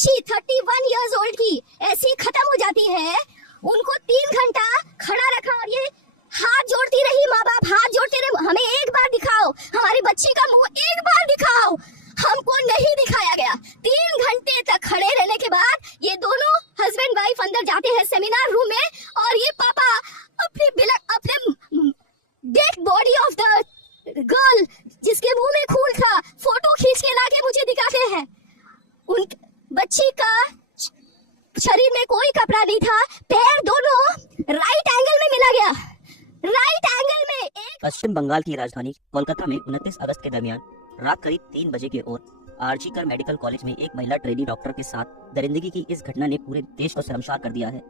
बच्ची 31 years old की ऐसी खत्म हो जाती है। उनको 3 घंटा खड़ा रखा और ये हाथ जोड़ती रही, माँ बाप हाथ जोड़ते रहे, हमें एक बार दिखाओ, हमारी बच्ची का मुंह एक बार दिखाओ। हमको नहीं दिखाया गया। 3 घंटे तक खड़े रहने के बाद ये दोनों हस्बैंड वाइफ अंदर जाते हैं सेमिनार रूम में और ये पापा अपने dead body of the girl जिसके मुंह में खून था फोटो खींच के लाके मुझे दिखाते हैं। उन बच्ची का शरीर में कोई कपड़ा नहीं था, पैर दोनों राइट एंगल में मिला गया, राइट एंगल में। पश्चिम बंगाल की राजधानी कोलकाता में 29 अगस्त के दरमियान रात करीब 3 बजे की ओर आरजी कर मेडिकल कॉलेज में एक महिला ट्रेनी डॉक्टर के साथ दरिंदगी की इस घटना ने पूरे देश को शर्मसार कर दिया है।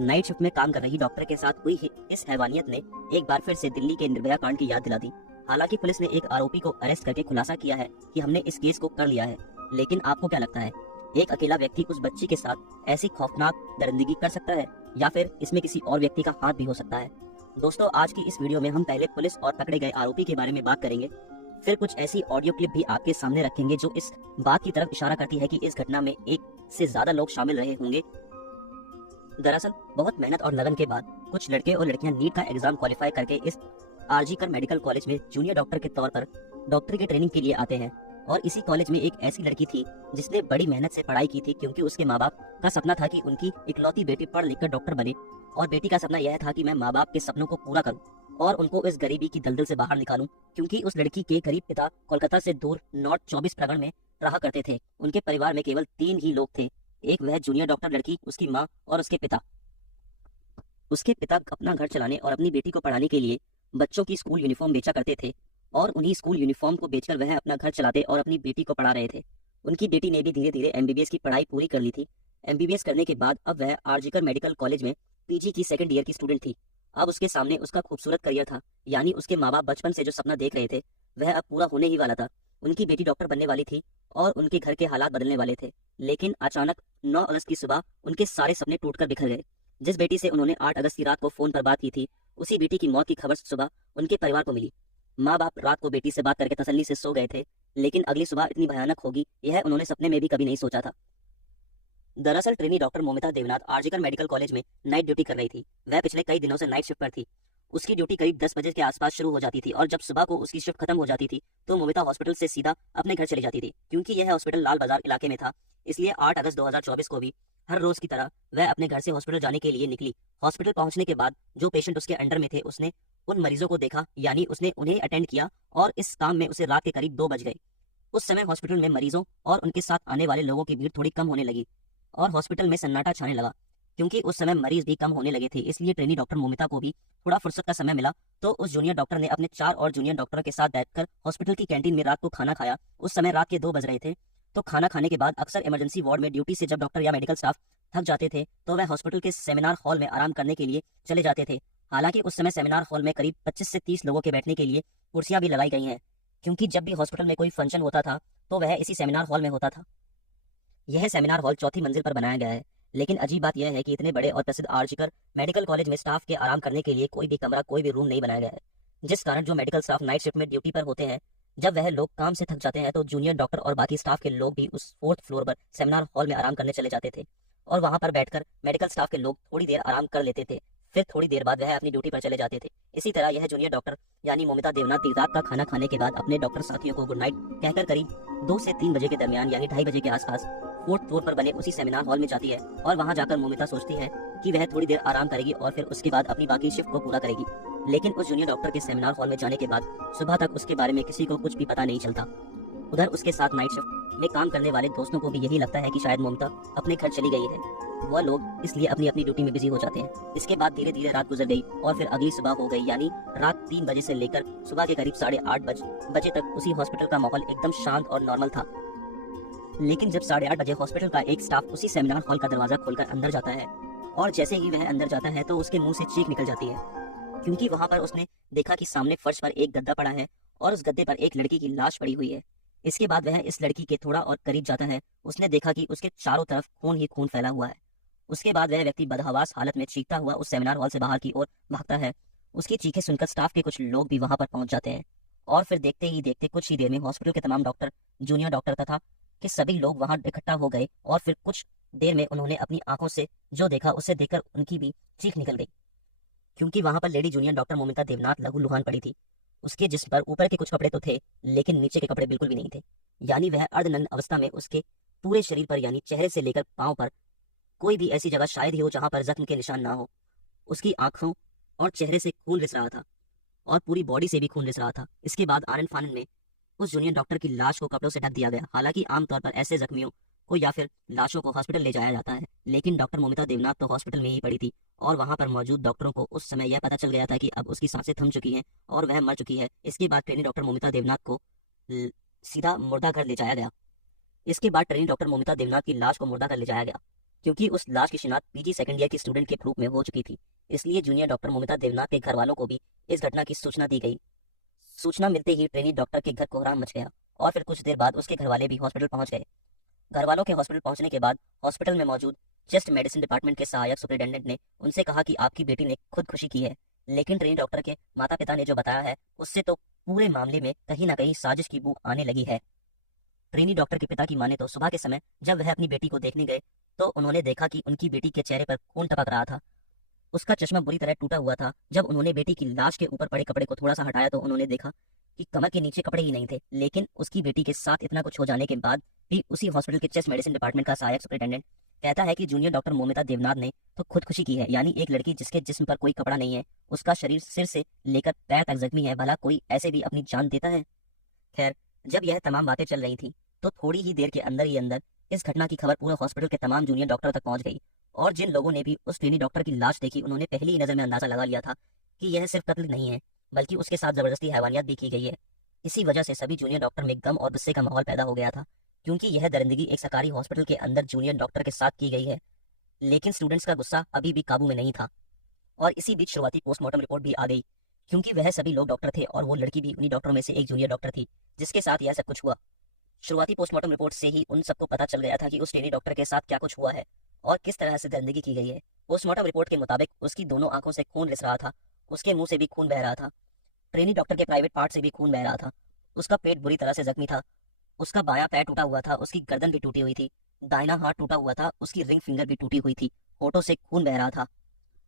नाइट शिफ्ट में काम कर रही डॉक्टर के साथ हुई इस हैवानियत ने एक बार फिर से दिल्ली के निर्भया कांड की याद दिला दी। हालांकि पुलिस ने एक आरोपी को अरेस्ट करके खुलासा किया है कि हमने इस केस को कर लिया है, लेकिन आपको क्या लगता है, एक अकेला व्यक्ति उस बच्ची के साथ ऐसी खौफनाक दरिंदगी कर सकता है या फिर इसमें किसी और व्यक्ति का हाथ भी हो सकता है? दोस्तों, आज की इस वीडियो में हम पहले पुलिस और पकड़े गए आरोपी के बारे में बात करेंगे, फिर कुछ ऐसी ऑडियो क्लिप भी आपके सामने रखेंगे जो इस बात की तरफ इशारा करती है कि इस घटना में एक से ज्यादा लोग शामिल रहे होंगे। दरअसल बहुत मेहनत और लगन के बाद कुछ लड़के और लड़कियां नीट का एग्जाम क्वालिफाई करके इस आरजी कर मेडिकल कॉलेज में जूनियर डॉक्टर के तौर पर डॉक्टरी की ट्रेनिंग के लिए आते हैं। और इसी कॉलेज में एक ऐसी लड़की थी जिसने बड़ी मेहनत से पढ़ाई की थी, क्योंकि उसके माँ बाप का सपना था कि उनकी इकलौती बेटी पढ़ लिख कर डॉक्टर बने और बेटी का सपना यह था कि मैं माँ बाप के सपनों को पूरा करूं और उनको इस गरीबी की दलदल से बाहर निकालूं, क्योंकि उस लड़की के गरीब पिता कोलकाता से दूर नॉर्थ 24 परगना में रहा करते थे। उनके परिवार में केवल 3 ही लोग थे, एक वह जूनियर डॉक्टर लड़की, उसकी माँ और उसके पिता। उसके पिता अपना घर चलाने और अपनी बेटी को पढ़ाने के लिए बच्चों की स्कूल यूनिफॉर्म बेचा करते थे और उन्हीं स्कूल यूनिफॉर्म को बेचकर वह अपना घर चलाते और अपनी बेटी को पढ़ा रहे थे। उनकी बेटी ने भी धीरे धीरे एमबीबीएस की पढ़ाई पूरी कर ली थी। एमबीबीएस करने के बाद अब वह आरजी कर मेडिकल कॉलेज में पीजी की 2nd ईयर की स्टूडेंट थी। अब उसके सामने उसका खूबसूरत करियर था, यानी उसके माँ बाप बचपन से जो सपना देख रहे थे वह अब पूरा होने ही वाला था। उनकी बेटी डॉक्टर बनने वाली थी और उनके घर के हालात बदलने वाले थे। लेकिन अचानक 9 अगस्त की सुबह उनके सारे सपने टूटकर बिखर गए। जिस बेटी से उन्होंने 8 अगस्त की रात को फोन पर बात की थी, उसी बेटी की मौत की खबर सुबह उनके परिवार को मिली। माँ बाप रात को बेटी से बात करके तसल्ली से सो गए थे, लेकिन अगली सुबह इतनी भयानक होगी यह उन्होंने सपने में भी कभी नहीं सोचा था। दरअसल trainee doctor Moumita Debnath RG Kar medical college में नाइट ड्यूटी कर रही थी। वह पिछले कई दिनों से नाइट शिफ्ट पर थी। उसकी ड्यूटी करीब 10 बजे के आसपास शुरू हो जाती थी और जब सुबह को उसकी शिफ्ट खत्म हो जाती थी तो मोमिता हॉस्पिटल से सीधा अपने घर चली जाती थी। क्योंकि यह हॉस्पिटल लाल बाजार इलाके में था, इसलिए 8 अगस्त 2024 को भी हर रोज की तरह वह अपने घर से हॉस्पिटल जाने के लिए निकली। हॉस्पिटल पहुंचने के बाद जो पेशेंट उसके अंडर में थे उसने उन मरीजों को देखा, यानी उसने उन्हें अटेंड किया और इस काम में उसे रात के करीब 2 बज गए। उस समय हॉस्पिटल में मरीजों और उनके साथ आने वाले लोगों की भीड़ थोड़ी कम होने लगी और हॉस्पिटल में सन्नाटा छाने लगा। क्योंकि उस समय मरीज भी कम होने लगे थे, इसलिए ट्रेनी डॉक्टर मोमिता को भी थोड़ा फुर्सत का समय मिला तो उस जूनियर डॉक्टर ने अपने 4 और जूनियर डॉक्टरों के साथ बैठकर हॉस्पिटल की कैंटीन में रात को खाना खाया। उस समय रात के 2 बज रहे थे। तो खाना खाने के बाद अक्सर इमरजेंसी वार्ड में ड्यूटी से जब डॉक्टर या मेडिकल स्टाफ थक जाते थे तो वह हॉस्पिटल के सेमिनार हॉल में आराम करने के लिए चले जाते थे। हालांकि उस समय सेमिनार हॉल में करीब 25 से 30 लोगों के बैठने के लिए कुर्सियां भी लगाई गई हैं, क्योंकि जब भी हॉस्पिटल में कोई फंक्शन होता था तो वह इसी सेमिनार हॉल में होता था। यह सेमिनार हॉल 4थी मंजिल पर बनाया गया है। लेकिन अजीब बात यह है कि इतने बड़े और प्रसिद्ध आरजी कर मेडिकल कॉलेज में स्टाफ के आराम करने के लिए कोई भी कमरा, कोई भी रूम नहीं बनाया गया है, जिस कारण जो मेडिकल स्टाफ नाइट शिफ्ट में ड्यूटी पर होते हैं, जब वह लोग काम से थक जाते हैं तो जूनियर डॉक्टर और बाकी स्टाफ के लोग भी उस 4th फ्लोर पर सेमिनार हॉल में आराम करने चले जाते थे और वहां पर बैठकर मेडिकल स्टाफ के लोग थोड़ी देर आराम कर लेते थे, फिर थोड़ी देर बाद वह अपनी ड्यूटी पर चले जाते थे। इसी तरह यह जूनियर डॉक्टर यानी मोमिता देवनाथ भी रात का खाना खाने के बाद अपने डॉक्टर साथियों को गुड नाइट कहकर करीब 2 से 3 बजे के दरमियान यानी 2:30 बजे के आसपास 4th फ्लोर पर बने उसी सेमिनार हॉल में जाती है और वहां जाकर मोमिता सोचती है कि वह थोड़ी देर आराम करेगी और फिर उसके बाद अपनी बाकी शिफ्ट को पूरा करेगी। लेकिन उस जूनियर डॉक्टर के सेमिनार हॉल में जाने के बाद सुबह तक उसके बारे में किसी को कुछ भी पता नहीं चलता। उधर उसके साथ नाइट शिफ्ट में काम करने वाले दोस्तों को भी यही लगता है कि शायद मोमिता अपने घर चली गई है। वह लोग इसलिए अपनी अपनी ड्यूटी में बिजी हो जाते हैं। इसके बाद धीरे धीरे रात गुजर गई और फिर अगली सुबह हो गई, यानी रात 3 बजे से लेकर सुबह के करीब 8:30 बजे तक उसी हॉस्पिटल का माहौल एकदम शांत और नॉर्मल था। लेकिन जब 8:30 बजे हॉस्पिटल का एक स्टाफ उसी सेमिनार हॉल का दरवाजा खोलकर अंदर जाता है और जैसे ही वह अंदर जाता है तो उसके मुंह से चीख निकल जाती है, क्योंकि वहां पर उसने देखा कि सामने फर्श पर एक गद्दा पड़ा है और उस गद्दे पर एक लड़की की लाश पड़ी हुई है। इसके बाद वह इस लड़की के थोड़ा और करीब जाता है। उसने देखा कि उसके चारों तरफ खून ही खून फैला हुआ है। उसके बाद वह व्यक्ति बदहवास हालत में चीखता हुआ उस सेमिनार हॉल से बाहर की ओर भागता है। उसकी चीखें सुनकर स्टाफ के कुछ लोग भी वहां पर पहुंच जाते हैं और फिर देखते ही देखते कुछ ही देर में हॉस्पिटल के तमाम डॉक्टर, जूनियर डॉक्टर तथा कि सभी लोग वहां इकट्ठा हो गए और फिर कुछ देर में उन्होंने अपनी आंखों से जो देखा उसे देखकर उनकी भी चीख निकल गई, क्योंकि वहां पर lady junior doctor Moumita Debnath लहूलुहान पड़ी थी। उसके जिस्म पर ऊपर के कुछ कपड़े तो थे, लेकिन नीचे के कपड़े बिल्कुल भी नहीं थे। यानी वह अर्धनग्न अवस्था में उसके पूरे शरीर पर यानी चेहरे से लेकर पांव पर कोई भी ऐसी जगह शायद ही हो जहां पर जख्म के निशान ना हो। उसकी आंखों और चेहरे से खून रिस रहा था और पूरी बॉडी से भी खून रिस रहा था। इसके बाद आनन फानन में उस जूनियर डॉक्टर की लाश को कपड़ों से ढक दिया गया। हालांकि आमतौर पर ऐसे जख्मियों को या फिर लाशों को हॉस्पिटल ले जाया जाता है, लेकिन डॉक्टर मोमिता देवनाथ तो हॉस्पिटल में ही पड़ी थी और वहां पर मौजूद डॉक्टरों को उस समय यह पता चल गया था कि अब उसकी सांसें थम चुकी हैं और वह मर चुकी है। इसके बाद ट्रेनी डॉक्टर मोमिता देवनाथ को सीधा मुर्दाघर ले जाया गया। इसके बाद ट्रेनी डॉक्टर मोमिता देवनाथ की लाश को मुर्दाघर ले जाया गया, क्योंकि उस लाश की शिनाख्त पीजी सेकंड ईयर की स्टूडेंट के प्रूफ में हो चुकी थी। इसलिए जूनियर डॉक्टर मोमिता देवनाथ के घर वालों को भी इस घटना की सूचना दी गई। सूचना मिलते ही ट्रेनी डॉक्टर के घर कोहराम मच गया और फिर कुछ देर बाद उसके घर वाले भी हॉस्पिटल पहुंच गए। घर वालों के हॉस्पिटल पहुंचने के बाद हॉस्पिटल में मौजूद चेस्ट मेडिसिन डिपार्टमेंट के सहायक सुपरिटेंडेंट ने उनसे कहा कि आपकी बेटी ने खुदकुशी की है, लेकिन ट्रेनी डॉक्टर के माता पिता ने जो बताया है उससे तो पूरे मामले में कहीं ना कहीं साजिश की बू आने लगी है। ट्रेनी डॉक्टर के पिता की माने तो सुबह के समय जब वह अपनी बेटी को देखने गए तो उन्होंने देखा कि उनकी बेटी के चेहरे पर खून टपक रहा था। उसका चश्मा बुरी तरह टूटा हुआ था। जब उन्होंने बेटी की लाश के ऊपर पड़े कपड़े को थोड़ा सा हटाया तो उन्होंने देखा कि कमर के नीचे कपड़े ही नहीं थे। लेकिन उसकी बेटी के साथ इतना कुछ हो जाने के बाद भी उसी हॉस्पिटल के चेस्ट मेडिसिन डिपार्टमेंट का सहायक सुपरिटेंडेंट कहता है कि जूनियर डॉक्टर मोमिता देवनाथ ने तो खुदकुशी की है। यानी एक लड़की जिसके जिस्म पर कोई कपड़ा नहीं है, उसका शरीर सिर से लेकर पैर तक जख्मी है, भला कोई ऐसे भी अपनी जान देता है। खैर, जब यह तमाम बातें चल रही थी तो थोड़ी ही देर के अंदर ही अंदर इस घटना की खबर पूरे हॉस्पिटल के तमाम जूनियर डॉक्टर तक पहुंच गई और जिन लोगों ने भी उस ट्रेनी डॉक्टर की लाश देखी उन्होंने पहली ही नजर में अंदाजा लगा लिया था कि यह सिर्फ कत्ल नहीं है बल्कि उसके साथ जबरदस्ती हैवानियत भी की गई है। इसी वजह से सभी जूनियर डॉक्टर में गम और गुस्से का माहौल पैदा हो गया था, क्योंकि यह दरिंदगी एक सरकारी हॉस्पिटल के अंदर जूनियर डॉक्टर के साथ की गई है। लेकिन स्टूडेंट्स का गुस्सा अभी भी काबू में नहीं था और इसी बीच शुरुआती पोस्टमार्टम रिपोर्ट भी आ गई, क्योंकि वह सभी लोग डॉक्टर थे और वो लड़की भी उन्हीं डॉक्टरों में से एक जूनियर डॉक्टर थी जिसके साथ यह सब कुछ हुआ। शुरुआती पोस्टमार्टम रिपोर्ट से ही उन सबको पता चल गया था कि उस ट्रेनी डॉक्टर के साथ क्या कुछ हुआ है और किस तरह से दरिंदगी की गई है। पोस्टमार्टम रिपोर्ट के मुताबिक उसकी दोनों आंखों से खून रिस रहा था, उसके मुंह से भी खून बह रहा था, ट्रेनी डॉक्टर के प्राइवेट पार्ट से भी खून बह रहा था, उसका पेट बुरी तरह से जख्मी था, उसका बायां पैर टूटा हुआ था, उसकी गर्दन भी टूटी हुई थी, दाहिना हाथ टूटा हुआ था, उसकी रिंग फिंगर भी टूटी हुई थी, होठों से खून बह रहा था,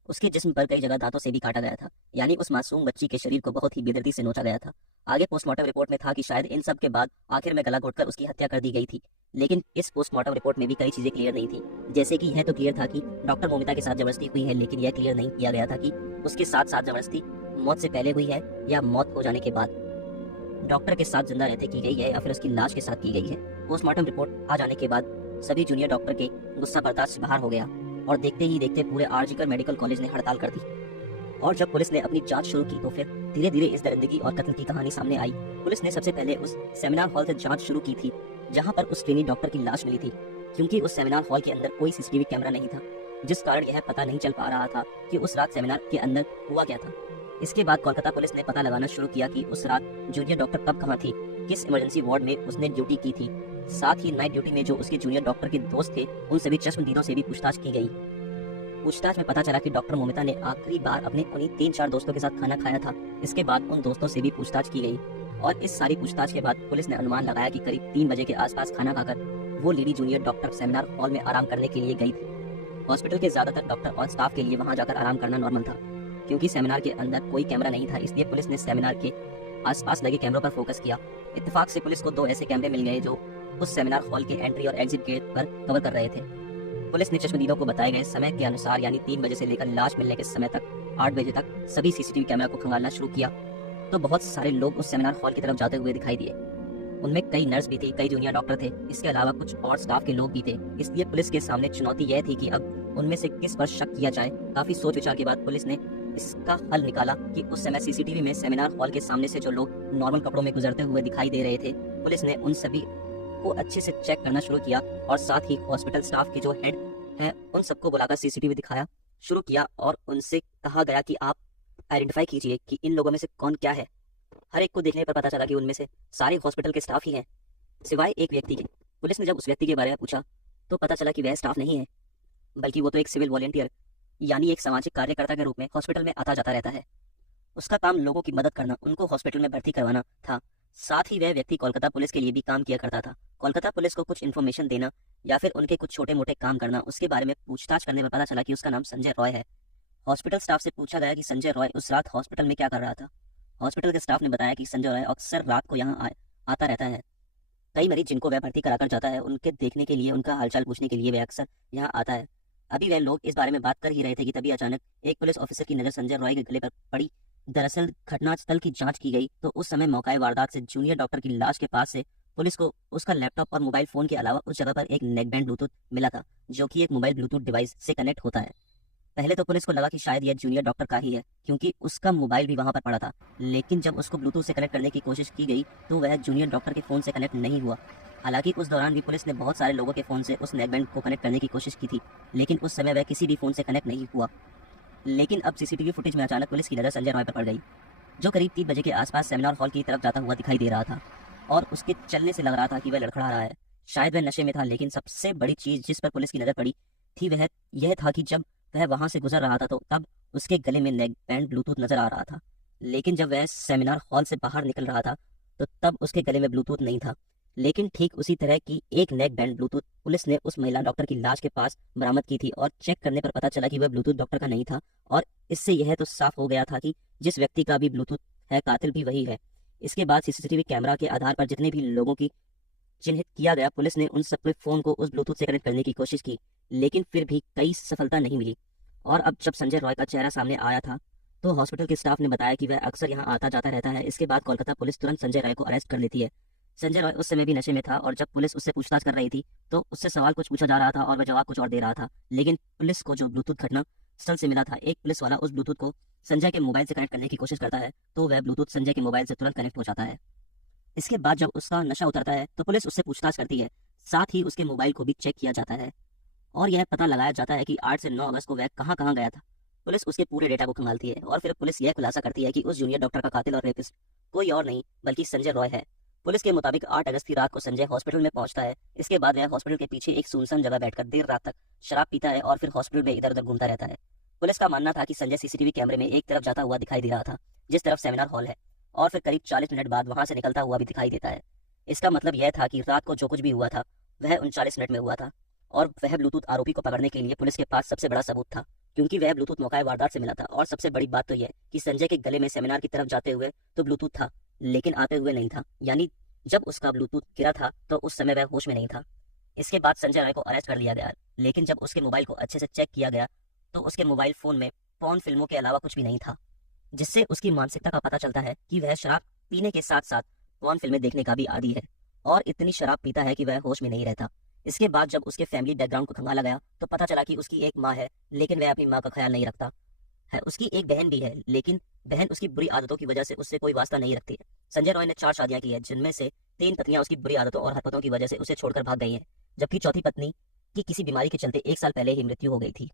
उसके जिस्म पर कई जगह दांतों से भी काटा गया था। यानी उस मासूम बच्ची के शरीर को बहुत ही बेदर्दी से नोचा गया था। आगे पोस्टमार्टम रिपोर्ट में था कि शायद इन सब के बाद आखिर में गला घोटकर उसकी हत्या कर दी गई थी, लेकिन इस पोस्टमार्टम रिपोर्ट में भी कई चीजें क्लियर नहीं थी। जैसे कि यह तो क्लियर था कि डॉक्टर मोमिता के साथ जबरदस्ती हुई है, लेकिन यह क्लियर नहीं किया गया था कि उसके साथ साथ जबरदस्ती मौत से पहले हुई है या मौत हो जाने के बाद डॉक्टर के साथ जिंदा रहते की गई है या फिर उसकी लाश के साथ की गई है। पोस्टमार्टम रिपोर्ट आ जाने के बाद सभी जूनियर डॉक्टर के गुस्सा बर्दाश्त से बाहर हो गया और देखते ही देखते पूरे आरजीकर मेडिकल कॉलेज ने हड़ताल कर दी। और जब पुलिस ने अपनी जांच शुरू की तो फिर धीरे धीरे इस दरिंदगी और कत्ल की कहानी सामने आई। पुलिस ने सबसे पहले उस सेमिनार हॉल से जांच शुरू की थी जहां पर उस ट्रेनी डॉक्टर की लाश मिली थी, क्योंकि उस सेमिनार हॉल के अंदर कोई सीसीटीवी कैमरा नहीं था, जिस कारण यह पता नहीं चल पा रहा था कि उस रात सेमिनार के अंदर हुआ क्या था। इसके बाद कोलकाता पुलिस ने पता लगाना शुरू किया कि उस रात जूनियर डॉक्टर कब कहाँ थी, किस इमरजेंसी वार्ड में उसने ड्यूटी की थी। साथ ही नाइट ड्यूटी में जो उसके जूनियर डॉक्टर के दोस्त थे उन सभी चश्मदीदों से भी पूछताछ की गई। पूछताछ में पता चला कि डॉक्टर मोमिता ने आखिरी बार अपने उन्हीं 3-4 दोस्तों के साथ खाना खाया था। इसके बाद उन दोस्तों से भी पूछताछ की गई और इस सारी पूछताछ के बाद पुलिस ने अनुमान लगाया कि करीब 3 बजे के आसपास खाना खाकर वो lady junior doctor seminar hall में आराम करने के लिए गई थी। हॉस्पिटल के ज्यादातर डॉक्टर और स्टाफ के लिए वहां जाकर आराम करना नॉर्मल था, क्योंकि सेमिनार के अंदर कोई कैमरा नहीं था, इसलिए पुलिस ने सेमिनार के आसपास लगे कैमरों पर फोकस किया। इत्तेफाक से पुलिस को 2 ऐसे कैमरे मिल गए जो उस सेमिनार हॉल के एंट्री और एग्जिट गेट पर कवर कर रहे थे। पुलिस ने चश्मदीदों को बताए गए समय के अनुसार यानी 3 बजे से लेकर लाश मिलने के समय तक 8 बजे तक सभी सीसीटीवी कैमरा को खंगालना शुरू किया तो बहुत सारे लोग उस सेमिनार हॉल की तरफ जाते हुए दिखाई दिए। उनमें कई नर्स भी थी, कई जूनियर डॉक्टर थे, इसके अलावा कुछ और स्टाफ के लोग भी थे। इसलिए पुलिस के सामने चुनौती यह थी कि अब उनमें से किस पर शक किया जाए। काफी सोच विचार के बाद पुलिस ने इसका हल निकाला कि उस समय सीसीटीवी में सेमिनार हॉल के सामने से जो लोग नॉर्मल कपड़ों में गुजरते हुए दिखाई दे रहे थे, पुलिस ने उन सभी को अच्छे से चेक करना शुरू किया और साथ ही हॉस्पिटल स्टाफ के जो हेड है उन सबको बुलाकर सीसीटीवी दिखाया शुरू किया और उनसे कहा गया कि आप आइडेंटिफाई कीजिए कि इन लोगों में से कौन क्या है। हर एक को देखने पर पता चला कि उनमें से सारे हॉस्पिटल के स्टाफ ही हैं, सिवाय एक व्यक्ति के। पुलिस ने जब उस व्यक्ति के बारे में पूछा तो पता चला कि वह स्टाफ नहीं है, बल्कि वो तो एक सिविल वॉलंटियर यानी एक सामाजिक कार्यकर्ता के रूप में हॉस्पिटल में आता जाता रहता है। उसका काम लोगों की मदद करना, उनको हॉस्पिटल में भर्ती करवाना था, साथ ही वह व्यक्ति कोलकाता पुलिस के लिए भी काम किया करता था। कोलकाता पुलिस को कुछ इन्फॉर्मेशन देना या फिर उनके कुछ छोटे मोटे काम करना, उसके बारे में पूछताछ करने में पता चला कि उसका नाम संजय रॉय है। हॉस्पिटल स्टाफ से पूछा गया कि संजय रॉय उस रात हॉस्पिटल में क्या कर रहा था। हॉस्पिटल के स्टाफ ने बताया कि संजय रॉय अक्सर रात को यहाँ आता रहता है। कई मरीज जिनको वह भर्ती कराकर जाता है, उनके देखने के लिए, उनका हालचाल पूछने के लिए वह अक्सर यहाँ आता है। अभी वह लोग इस बारे में बात कर ही रहे थे कि तभी अचानक एक पुलिस ऑफिसर की नजर संजय रॉय के गले पर पड़ी। दरअसल घटनास्थल की जांच की गई तो उस समय मौका वारदात से जूनियर डॉक्टर की लाश के पास से पुलिस को उसका लैपटॉप और मोबाइल फोन के अलावा उस जगह पर एक नेकबैंड ब्लूटूथ मिला था, जो कि एक मोबाइल ब्लूटूथ डिवाइस से कनेक्ट होता है। पहले तो पुलिस को लगा कि शायद यह जूनियर डॉक्टर का ही है, क्योंकि उसका मोबाइल भी वहां पर पड़ा था। लेकिन जब उसको ब्लूटूथ से कनेक्ट करने की कोशिश की गई तो वह जूनियर डॉक्टर के फोन से कनेक्ट नहीं हुआ। हालांकि उस दौरान भी पुलिस ने बहुत सारे लोगों के फोन से उस नेकबैंड को कनेक्ट करने की कोशिश की थी, लेकिन उस समय वह किसी भी फोन से कनेक्ट नहीं हुआ। लेकिन अब सीसीटीवी फुटेज में अचानक पुलिस की नजर संजय रॉय पर पड़ गई, जो करीब 3 बजे के आसपास सेमिनार हॉल की तरफ जाता हुआ दिखाई दे रहा था और उसके चलने से लग रहा था कि वह लड़खड़ा रहा है। शायद वह नशे में था, लेकिन सबसे बड़ी चीज जिस पर पुलिस की नजर पड़ी थी वह यह था कि जब वह वहां से गुजर रहा था तो तब उसके गले में नेक बैंड ब्लूटूथ नजर आ रहा था। लेकिन जब वह सेमिनार हॉल से बाहर निकल रहा था तो तब उसके गले में ब्लूटूथ नहीं था। लेकिन ठीक उसी तरह की एक नेक बैंड ब्लूटूथ पुलिस ने उस महिला डॉक्टर की लाश के पास बरामद की थी और चेक करने पर पता चला कि वह ब्लूटूथ डॉक्टर का नहीं था। और इससे यह तो साफ हो गया था कि जिस व्यक्ति का भी ब्लूटूथ है, कातिल भी वही है। इसके बाद सीसीटीवी कैमरा के आधार पर जितने भी लोगों की चिन्हित किया गया, पुलिस ने उन सबके फोन को उस ब्लूटूथ से कनेक्ट करने की कोशिश की, लेकिन फिर भी कई सफलता नहीं मिली। और अब जब संजय रॉय का चेहरा सामने आया था तो हॉस्पिटल के स्टाफ ने बताया कि वह अक्सर यहाँ आता जाता रहता है। इसके बाद कोलकाता पुलिस तुरंत संजय रॉय को अरेस्ट कर लेती है। संजय रॉय उस समय भी नशे में था और जब पुलिस उससे पूछताछ कर रही थी तो उससे सवाल कुछ पूछा जा रहा था और वह जवाब कुछ और दे रहा था। लेकिन पुलिस को जो ब्लूटूथ घटना स्थल से मिला था, एक पुलिस वाला उस ब्लूटूथ को संजय के मोबाइल से कनेक्ट करने की कोशिश करता है तो वह ब्लूटूथ संजय के मोबाइल से तुरंत कनेक्ट हो जाता है। इसके बाद जब उसका नशा उतरता है तो पुलिस उससे पूछताछ करती है, साथ ही उसके मोबाइल को भी चेक किया जाता है और यह पता लगाया जाता है कि 8 से 9 अगस्त को वह कहाँ कहाँ गया था। पुलिस उसके पूरे डेटा को खंगालती है और फिर पुलिस यह खुलासा करती है कि उस जूनियर डॉक्टर का कातिल और रेपिस्ट कोई और नहीं बल्कि संजय रॉय है। पुलिस के मुताबिक 8 अगस्त की रात को संजय हॉस्पिटल में पहुंचता है। इसके बाद वह हॉस्पिटल के पीछे एक सुनसान जगह बैठकर देर रात तक शराब पीता है और फिर हॉस्पिटल में इधर उधर घूमता रहता है। पुलिस का मानना था कि संजय सीसीटीवी कैमरे में एक तरफ जाता हुआ दिखाई दे रहा था जिस तरफ सेमिनार हॉल है, और फिर करीब 40 मिनट बाद वहां से निकलता हुआ भी दिखाई देता है। इसका मतलब यह था कि रात को जो कुछ भी हुआ था वह 39 मिनट में हुआ था और वह ब्लूटूथ आरोपी को पकड़ने के लिए पुलिस के पास सबसे बड़ा सबूत था, क्योंकि वह ब्लूटूथ मौका वारदात से मिला था। और सबसे बड़ी बात तो यह कि संजय के गले में सेमिनार की तरफ जाते हुए तो ब्लूटूथ था, लेकिन आते हुए नहीं था, यानी जब उसका ब्लूटूथ गिरा था तो उस समय वह होश में नहीं था। इसके बाद संजय रॉय को अरेस्ट कर लिया गया, लेकिन जब उसके मोबाइल को अच्छे से चेक किया गया तो उसके मोबाइल फोन में पॉर्न फिल्मों के अलावा कुछ भी नहीं था, जिससे उसकी मानसिकता का पता चलता है कि वह शराब पीने के साथ साथ पॉर्न फिल्में देखने का भी आदी है और इतनी शराब पीता है कि वह होश में नहीं रहता। इसके बाद जब उसके फैमिली बैकग्राउंड को खंगाला गया तो पता चला कि उसकी एक माँ है, लेकिन वह अपनी माँ का ख्याल नहीं रखता है। उसकी एक बहन भी है, लेकिन बहन उसकी बुरी आदतों की वजह से उससे कोई वास्ता नहीं रखती है। संजय रॉय ने 4 शादियां की है, जिनमें से 3 पत्नियां उसकी बुरी आदतों और हरकतों की वजह से उसे छोड़कर भाग गई हैं, जबकि चौथी पत्नी की किसी बीमारी के चलते 1 साल पहले ही मृत्यु हो गई थी।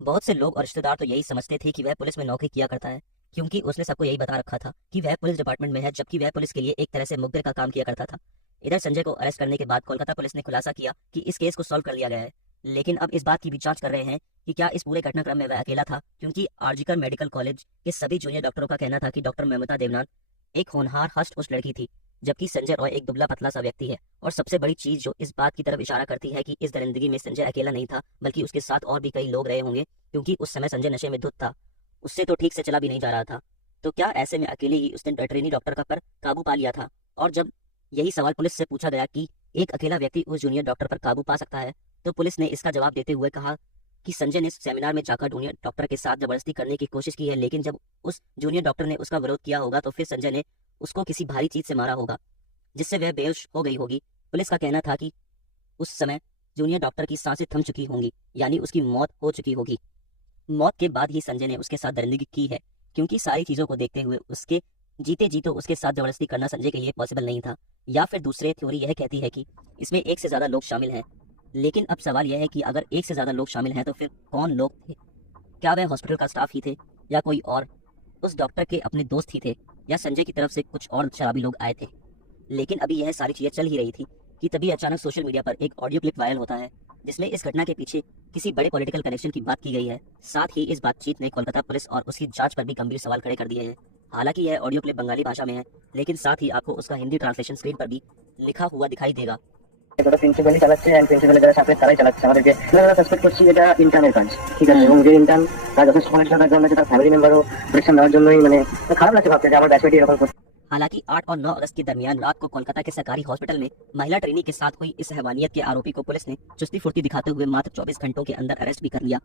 बहुत से लोग और रिश्तेदार तो यही समझते थे कि वह पुलिस में नौकरी किया करता है, क्योंकि उसने सबको यही बता रखा था कि वह पुलिस डिपार्टमेंट में है, जबकि वह पुलिस के लिए एक तरह से मुखबिर का काम किया करता था। इधर संजय को अरेस्ट करने के बाद कोलकाता पुलिस ने खुलासा किया कि इस केस को सॉल्व कर लिया गया है, लेकिन अब इस बात की भी जांच कर रहे हैं कि क्या इस पूरे घटनाक्रम में वह अकेला था, क्योंकि आरजीकर मेडिकल कॉलेज के सभी जूनियर डॉक्टरों का कहना था कि डॉक्टर ममता देवनाथ एक होनहार हष्ट-पुष्ट लड़की थी, जबकि संजय रॉय एक दुबला पतला सा व्यक्ति है। और सबसे बड़ी चीज जो इस बात की तरफ इशारा करती है कि इस दरिंदगी में संजय अकेला नहीं था, बल्कि उसके साथ और भी कई लोग रहे होंगे, क्योंकि उस समय संजय नशे में धुत था, उससे तो ठीक से चला भी नहीं जा रहा था। तो क्या ऐसे में अकेले ही उसने ट्रेनी डॉक्टर का पर काबू पा लिया था? और जब यही सवाल पुलिस से पूछा गया कि एक अकेला व्यक्ति उस जूनियर डॉक्टर पर काबू पा सकता है, तो पुलिस ने इसका जवाब देते हुए कहा कि संजय ने सेमिनार में जाकर जूनियर डॉक्टर के साथ जबरदस्ती करने की कोशिश की है, लेकिन जब उस जूनियर डॉक्टर ने उसका विरोध किया होगा तो फिर संजय ने उसको किसी भारी चीज से मारा होगा, जिससे वह बेहोश हो गई होगी। पुलिस का कहना था कि उस समय जूनियर डॉक्टर की सांसें थम चुकी होंगी, यानी उसकी मौत हो चुकी होगी। मौत के बाद ही संजय ने उसके साथ दरिंदगी की है, क्योंकि सारी चीजों को देखते हुए उसके जीते जी तो उसके साथ जबरदस्ती करना संजय के लिए पॉसिबल नहीं था। या फिर दूसरे थ्योरी यह कहती है कि इसमें एक से ज्यादा लोग शामिल हैं, लेकिन अब सवाल यह है कि अगर एक से ज्यादा लोग शामिल हैं तो फिर कौन लोग थे? क्या वह हॉस्पिटल का स्टाफ ही थे या कोई और उस डॉक्टर के अपने दोस्त ही थे, या संजय की तरफ से कुछ और शराबी लोग आए थे? लेकिन अभी यह सारी चीजें चल ही रही थी कि तभी अचानक सोशल मीडिया पर एक ऑडियो क्लिप वायरल होता है, जिसमें इस घटना के पीछे किसी बड़े पॉलिटिकल कनेक्शन की बात की गई है। साथ ही इस बातचीत ने कोलकाता पुलिस और उसकी जांच पर भी गंभीर सवाल खड़े कर दिए हैं। हालांकि यह ऑडियो क्लिप बंगाली भाषा में है, लेकिन साथ ही आपको उसका हिंदी ट्रांसलेशन स्क्रीन पर भी लिखा हुआ दिखाई देगा। ওটা প্রিন্সিপালই চালাচ্ছে এন্ড প্রিন্সিপালের যারা সাথে তারাই চালাচ্ছে আমাদেরকে। আমরা সাসপেক্ট করছি এটা ইন্টার্নের কাজ, ঠিক আছে? এবং যে ইন্টার্ন তার যথেষ্ট পরিশ্রম জন্য তার ফ্যামিলি মেম্বারও প্রোটেকশন দেওয়ার জন্যই মানে খারাপ লাগছে ভাবতে যে আমার ব্যাচমেটই এরকম করছে। हालांकि 8 और 9 अगस्त के दरमियान रात को कोलकाता के सरकारी हॉस्पिटल में महिला ट्रेनी के साथ हुई इस हैवानियत के आरोपी को पुलिस ने चुस्ती फुर्ती दिखाते हुए मात्र 24 घंटों के अंदर अरेस्ट भी कर लिया।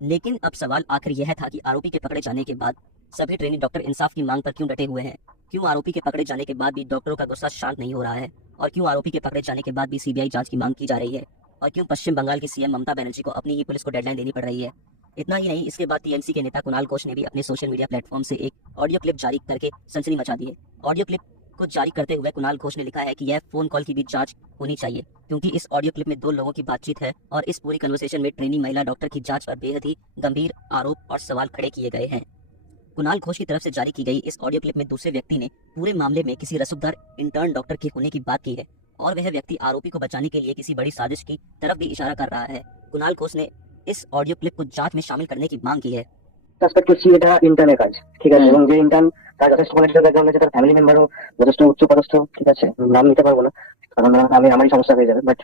लेकिन अब सवाल आखिर यह था कि आरोपी के पकड़े जाने के बाद सभी ट्रेनी डॉक्टर इंसाफ की मांग पर क्यों डटे हुए हैं? क्यों आरोपी के पकड़े जाने के बाद भी डॉक्टरों का गुस्सा शांत नहीं हो रहा है? और क्यों आरोपी के पकड़े जाने के बाद भी सीबीआई जांच की मांग की जा रही है? और क्यों पश्चिम बंगाल की सीएम ममता बनर्जी को अपनी ही पुलिस को डेडलाइन देनी पड़ रही है? इतना ही नहीं, इसके बाद टीएमसी के नेता कुणाल घोष ने भी अपने सोशल मीडिया प्लेटफॉर्म से एक ऑडियो क्लिप जारी करके सनसनी मचा दी है। ऑडियो क्लिप को जारी करते हुए कुणाल घोष ने लिखा है कि यह फोन कॉल की भी जांच होनी चाहिए, क्योंकि इस ऑडियो क्लिप में 2 लोगों की बातचीत है और इस पूरी कन्वर्सेशन में ट्रेनी महिला डॉक्टर की जांच पर बेहद ही गंभीर आरोप और सवाल खड़े किए गए हैं। कुणाल घोष की तरफ से जारी की गई इस ऑडियो क्लिप में दूसरे व्यक्ति ने पूरे मामले में किसी रसूखदार इंटर्न डॉक्टर के होने की बात की है और वह व्यक्ति आरोपी को बचाने के लिए किसी बड़ी साजिश की तरफ भी इशारा कर रहा है। कुणाल घोष ने इस ऑडियो क्लिप को जांच में शामिल करने की मांग की है। সাসপেক্ট করছি এটা ইন্টার্নের কাজ, ঠিক আছে? এবং যে ইন্টার্ন তার যথেষ্ট পরিশ্রম ব্যাকগ্রাউন্ড আছে, তার ফ্যামিলি মেম্বারও যথেষ্ট উচ্চপদস্থ, ঠিক আছে? নাম নিতে পারবো না কারণ আমারই সমস্যা হয়ে যাবে, বাট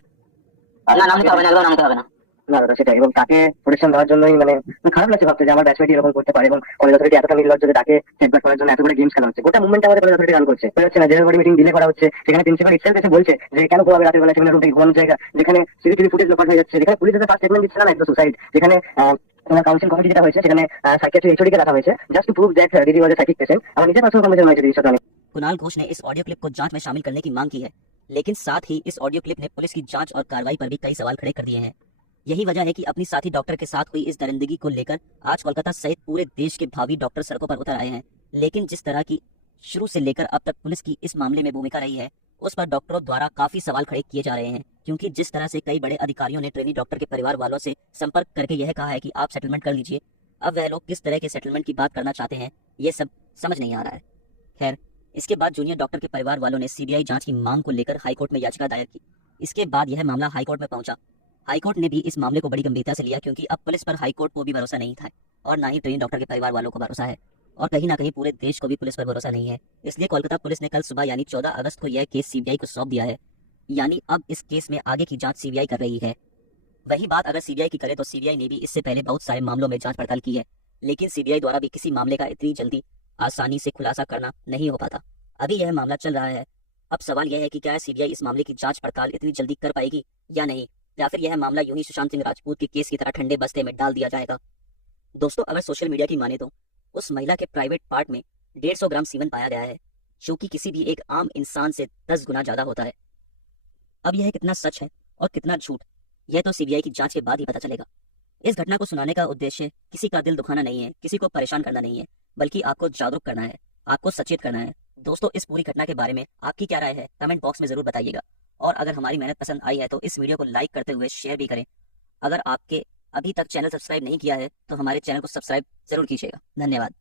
না, নাম নিতে হবে না, একদম নাম নিতে হবে না। না দাদা সেটাই, এবং তাকে প্রোটেকশন দেওয়ার জন্যই মানে খারাপ লাগছে ভাবতে যে আমার ব্যাচমেটই এরকম করতে পারে এবং কলেজ অথরিটি এতটা নির্লজ্জ যে তাকে সেফগার্ড করার জন্য এত বড় গেমস খেলা হচ্ছে। গোটা মুভমেন্ট আমাদের কলেজ অথরিটি রান করছে, হয়ে যাচ্ছে না? জেনারেল বডি মিটিং ডিলে করা হচ্ছে, সেখানে প্রিন্সিপাল ইটসেলফ এসে বলছে যে কেন কোভাবে রাতের বেলা সেমিনার রুমে ঘুমানোর জায়গা, যেখানে সিসিটিভি ফুটেজ লোপাট হয়ে যাচ্ছে, যেখানে পুলিশ এসে ফার্স্ট স্টেটমেন্ট দিচ্ছে না, একদম সুসাইড, যেখানে কাউন্সিল কমিটি যেটা হয়েছে সেখানে সাইকিয়াট্রি এইচওডি কে রাখা হয়েছে জাস্ট টু প্রুভ দ্যাট দিদি ওয়াজ এ সাইকিক পেশেন্ট। আমার নিজের পার্সোনাল কনভারসেশন হয়েছে দিদির সাথে। कुणाल घोष ने इस ऑडियो क्लिप को जांच में शामिल करने की मांग की है, लेकिन साथ ही इस ऑडियो क्लिप ने पुलिस की जांच और कार्रवाई पर भी कई सवाल खड़े कर दिए हैं। यही वजह है कि अपनी साथी डॉक्टर के साथ हुई इस दरिंदगी को लेकर आज कोलकाता सहित पूरे देश के भावी डॉक्टर सड़कों पर उतर आए हैं। लेकिन जिस तरह की शुरू से लेकर अब तक पुलिस की इस मामले में भूमिका रही है, उस पर डॉक्टरों द्वारा काफी सवाल खड़े किए जा रहे हैं, क्योंकि जिस तरह से कई बड़े अधिकारियों ने ट्रेनी डॉक्टर के परिवार वालों से संपर्क करके यह कहा है कि आप सेटलमेंट कर लीजिए, अब वह लोग किस तरह के सेटलमेंट की बात करना चाहते हैं ये सब समझ नहीं आ रहा है। खैर, इसके बाद जूनियर डॉक्टर के परिवार वालों ने सीबीआई जांच की मांग को लेकर हाईकोर्ट में याचिका दायर की। इसके बाद यह मामला हाईकोर्ट में पहुंचा। हाईकोर्ट ने भी इस मामले को बड़ी गंभीरता से लिया, क्योंकि अब पुलिस पर हाईकोर्ट को भी भरोसा नहीं था और ना ही ट्रेनी डॉक्टर के परिवार वालों को भरोसा है, और कहीं ना कहीं पूरे देश को भी पुलिस पर भरोसा नहीं है। इसलिए कोलकाता पुलिस ने कल सुबह यानी 14 अगस्त को यह केस सीबीआई को सौंप दिया है, यानी अब इस केस में आगे की जांच सीबीआई कर रही है। वही बात अगर सीबीआई की करें तो सीबीआई ने भी इससे पहले बहुत सारे मामलों में जांच पड़ताल की है, लेकिन सीबीआई द्वारा भी किसी मामले का इतनी जल्दी आसानी से खुलासा करना नहीं हो पाता। अभी यह मामला चल रहा है। अब सवाल यह है कि क्या सीबीआई इस मामले की जांच पड़ताल इतनी जल्दी कर पाएगी या नहीं, या फिर यह मामला यूं ही सुशांत सिंह राजपूत के केस की तरह ठंडे बस्ते में डाल दिया जाएगा। दोस्तों, अगर सोशल मीडिया की माने तो उस महिला के प्राइवेट पार्ट में 150 ग्राम सीवन पाया गया है, जो कि किसी भी एक आम इंसान से 10 गुना ज्यादा होता है। अब यह कितना सच है और कितना झूठ, यह तो सीबीआई की जांच के बाद ही पता चलेगा। इस घटना को सुनाने का उद्देश्य किसी का दिल दुखाना नहीं है, किसी को परेशान करना नहीं है, बल्कि आपको जागरूक करना है, आपको सचेत करना है। दोस्तों, इस पूरी घटना के बारे में आपकी क्या राय है कमेंट बॉक्स में जरूर बताइएगा, और अगर हमारी मेहनत पसंद आई है तो इस वीडियो को लाइक करते हुए शेयर भी करें। अगर आपके अभी तक चैनल सब्सक्राइब नहीं किया है तो हमारे चैनल को सब्सक्राइब जरूर कीजिएगा। धन्यवाद।